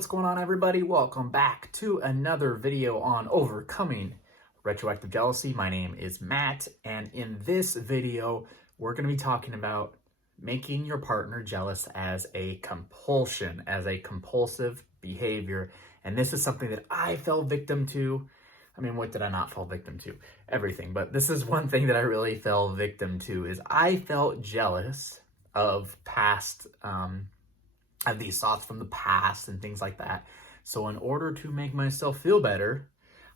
What's going on, everybody? Welcome back to another video on overcoming retroactive jealousy. My name is Matt, and in this video, we're going to be talking about making your partner jealous as a compulsion, as a compulsive behavior. And this is something that I fell victim to. I mean, what did I not fall victim to? Everything. But this is one thing that I really fell victim to is I felt jealous of past of these thoughts from the past and things like that. So in order to make myself feel better,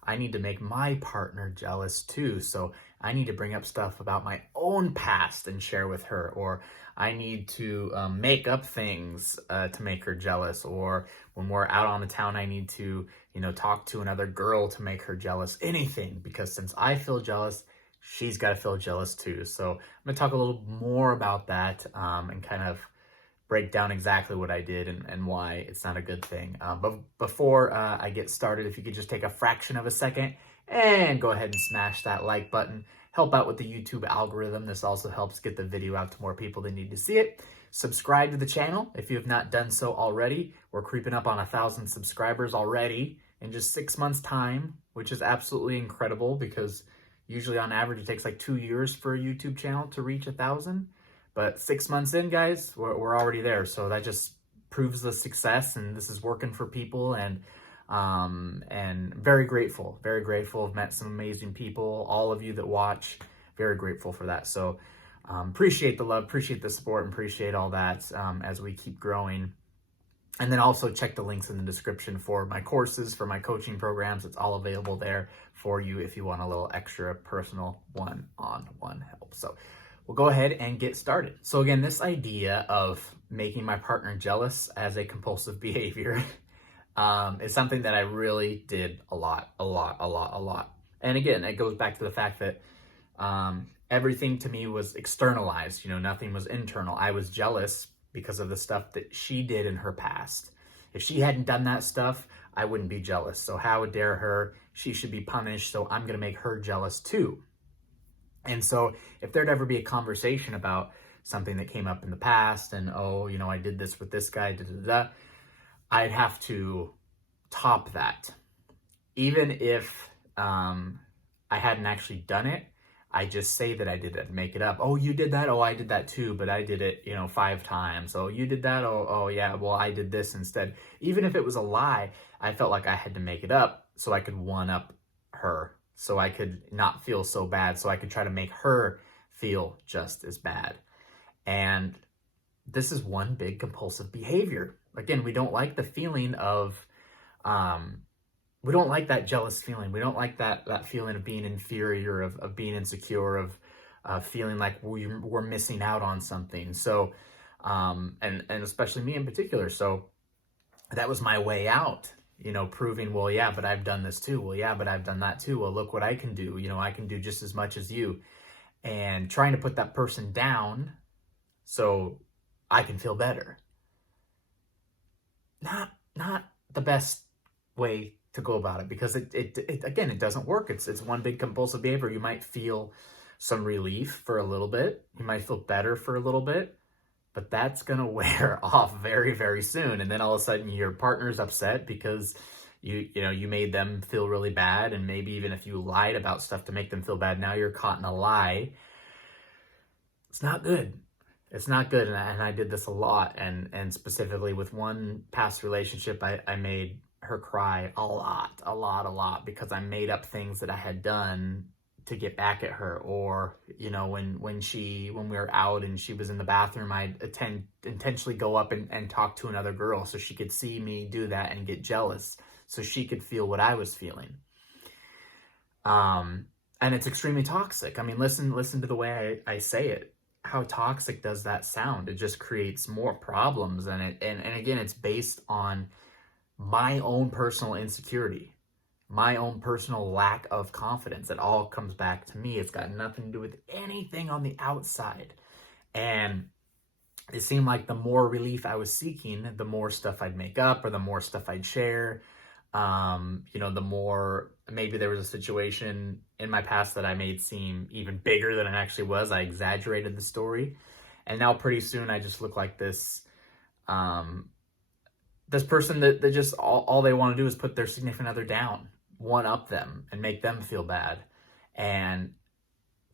I need to make my partner jealous too. So I need to bring up stuff about my own past and share with her, or I need to make up things to make her jealous, or when we're out on the town, I need to, talk to another girl to make her jealous, anything, because since I feel jealous, she's got to feel jealous too. So I'm going to talk a little more about that and kind of break down exactly what I did and why it's not a good thing. But before I get started, if you could just take a fraction of a second and go ahead and smash that like button, help out with the YouTube algorithm. This also helps get the video out to more people that need to see it. Subscribe to the channel if you have not done so already. We're creeping up on 1,000 subscribers already in just 6 months' time, which is absolutely incredible because usually on average it takes like 2 years for a YouTube channel to reach 1,000. But 6 months in, guys, we're already there. So that just proves the success, and this is working for people. And very grateful, very grateful. I've met some amazing people. All of you that watch, very grateful for that. So appreciate the love, appreciate the support, and appreciate all that as we keep growing. And then also check the links in the description for my courses, for my coaching programs. It's all available there for you if you want a little extra personal one-on-one help. So we'll go ahead and get started. So again, this idea of making my partner jealous as a compulsive behavior is something that I really did a lot. And again, it goes back to the fact that everything to me was externalized. Nothing was internal. I was jealous because of the stuff that she did in her past. If she hadn't done that stuff, I wouldn't be jealous. So how dare her? She should be punished. So I'm going to make her jealous too. And so if there'd ever be a conversation about something that came up in the past and, I did this with this guy, I'd have to top that. Even if I hadn't actually done it, I just say that I did it, make it up. Oh, you did that? Oh, I did that too, but I did it, 5 times. Oh, you did that? Oh, yeah, well, I did this instead. Even if it was a lie, I felt like I had to make it up so I could one-up her, so I could not feel so bad, so I could try to make her feel just as bad. And this is one big compulsive behavior. Again, we don't like the feeling of, we don't like that jealous feeling. We don't like that feeling of being inferior, of being insecure, of feeling like we're missing out on something. So, and especially me in particular. So that was my way out. Proving, well, yeah, but I've done this too. Well, yeah, but I've done that too. Well, look what I can do. I can do just as much as you. And trying to put that person down so I can feel better. Not the best way to go about it, because it doesn't work. It's one big compulsive behavior. You might feel some relief for a little bit. You might feel better for a little bit. But that's going to wear off very, very soon. And then all of a sudden your partner's upset because you made them feel really bad. And maybe even if you lied about stuff to make them feel bad, now you're caught in a lie. It's not good. It's not good. And I did this a lot. And specifically with one past relationship, I made her cry a lot because I made up things that I had done to get back at her. Or when we were out and she was in the bathroom, I'd intentionally go up and talk to another girl so she could see me do that and get jealous, so she could feel what I was feeling. And it's extremely toxic. I mean, listen to the way I say it. How toxic does that sound? It just creates more problems. And again, it's based on my own personal insecurity, my own personal lack of confidence. It all comes back to me. It's got nothing to do with anything on the outside. And it seemed like the more relief I was seeking, the more stuff I'd make up, or the more stuff I'd share. The more, maybe there was a situation in my past that I made seem even bigger than it actually was. I exaggerated the story. And now pretty soon I just look like this this person that just all they want to do is put their significant other down, one up them, and make them feel bad. And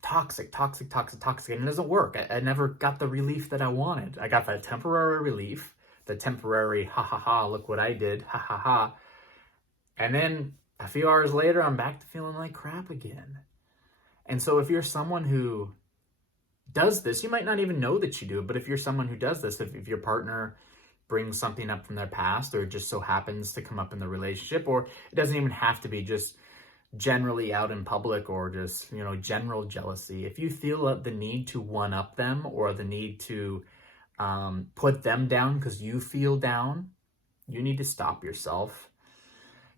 toxic, toxic, toxic, toxic. And it doesn't work. I never got the relief that I wanted. I got that temporary relief, the temporary, ha ha ha, look what I did, ha ha ha. And then a few hours later, I'm back to feeling like crap again. And so if you're someone who does this, you might not even know that you do it, but if you're someone who does this, if your partner brings something up from their past, or it just so happens to come up in the relationship, or it doesn't even have to be just generally out in public, or just, general jealousy. If you feel the need to one up them, or the need to put them down because you feel down, you need to stop yourself,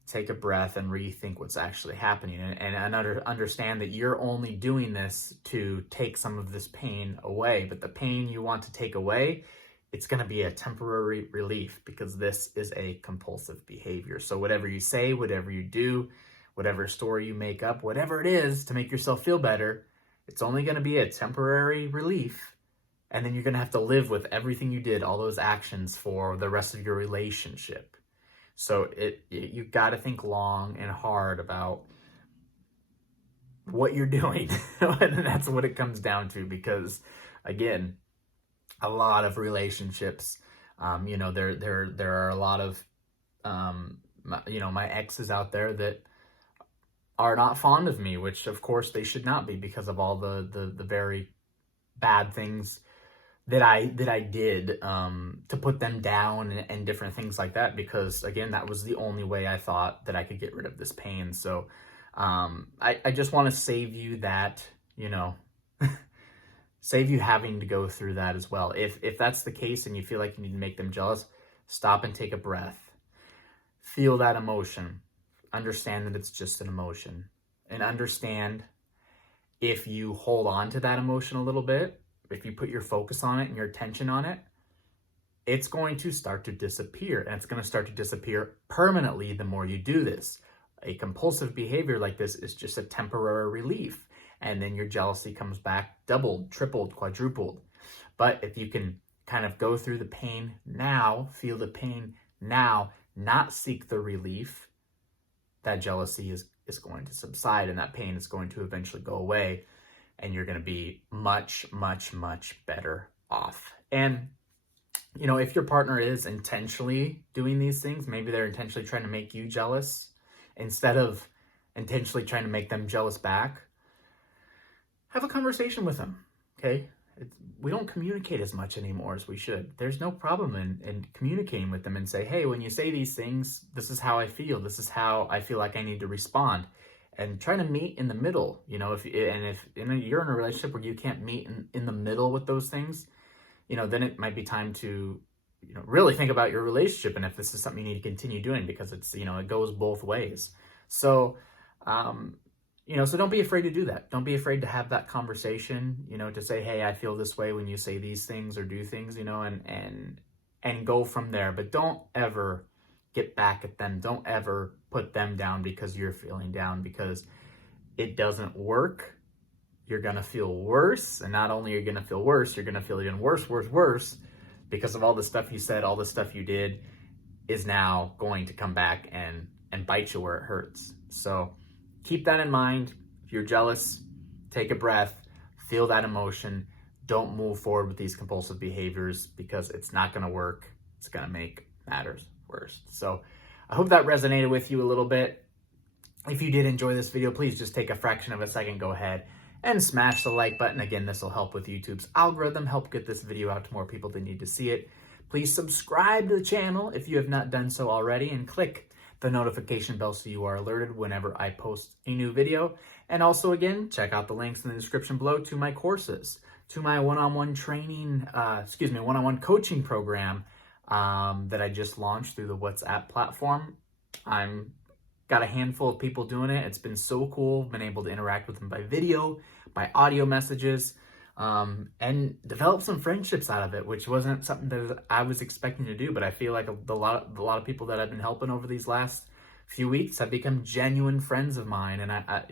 take a breath, and rethink what's actually happening, and understand that you're only doing this to take some of this pain away. But the pain you want to take away, it's going to be a temporary relief, because this is a compulsive behavior. So whatever you say, whatever you do, whatever story you make up, whatever it is to make yourself feel better, it's only going to be a temporary relief. And then you're going to have to live with everything you did, all those actions, for the rest of your relationship. So you got to think long and hard about what you're doing. And that's what it comes down to, because again, a lot of relationships, there are a lot of, my exes out there that are not fond of me, which of course they should not be, because of all the very bad things that I did to put them down, and different things like that, because again, that was the only way I thought that I could get rid of this pain. So I just want to save you that, save you having to go through that as well. If that's the case and you feel like you need to make them jealous, stop and take a breath. Feel that emotion. Understand that it's just an emotion. And understand, if you hold on to that emotion a little bit, if you put your focus on it and your attention on it, it's going to start to disappear. And it's going to start to disappear permanently the more you do this. A compulsive behavior like this is just a temporary relief. And then your jealousy comes back doubled, tripled, quadrupled. But if you can kind of go through the pain now, feel the pain now, not seek the relief, that jealousy is going to subside, and that pain is going to eventually go away, and you're going to be much, much, much better off. And, if your partner is intentionally doing these things, maybe they're intentionally trying to make you jealous instead of intentionally trying to make them jealous back, have a conversation with them, okay? We don't communicate as much anymore as we should. There's no problem in communicating with them and say, hey, when you say these things, this is how I feel. This is how I feel like I need to respond. And trying to meet in the middle, if you're in a relationship where you can't meet in the middle with those things, then it might be time to, really think about your relationship, and if this is something you need to continue doing, because it's, it goes both ways. So, so don't be afraid to do that. Don't be afraid to have that conversation, to say, hey, I feel this way when you say these things or do things, and go from there. But don't ever get back at them. Don't ever put them down because you're feeling down, because it doesn't work. You're going to feel worse. And not only are you going to feel worse, you're going to feel even worse, worse, worse, because of all the stuff you said, all the stuff you did is now going to come back and bite you where it hurts. So keep that in mind. If you're jealous, take a breath, feel that emotion. Don't move forward with these compulsive behaviors, because it's not going to work. It's going to make matters worse. So I hope that resonated with you a little bit. If you did enjoy this video, please just take a fraction of a second, go ahead and smash the like button. Again, this will help with YouTube's algorithm, help get this video out to more people that need to see it. Please subscribe to the channel if you have not done so already, and click the notification bell so you are alerted whenever I post a new video. And also, again, check out the links in the description below to my courses, to my one-on-one training, one-on-one coaching program that I just launched through the WhatsApp platform. I'm got a handful of people doing it. It's been so cool. Been able to interact with them by video, by audio messages, and develop some friendships out of it, which wasn't something that I was expecting to do. But I feel like a lot of people that I've been helping over these last few weeks have become genuine friends of mine, and I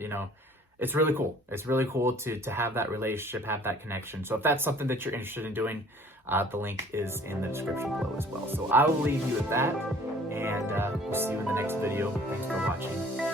it's really cool. It's really cool to have that relationship, have that connection. So if that's something that you're interested in doing, The link is in the description below as well. So I will leave you with that, and we'll see you in the next video. Thanks for watching.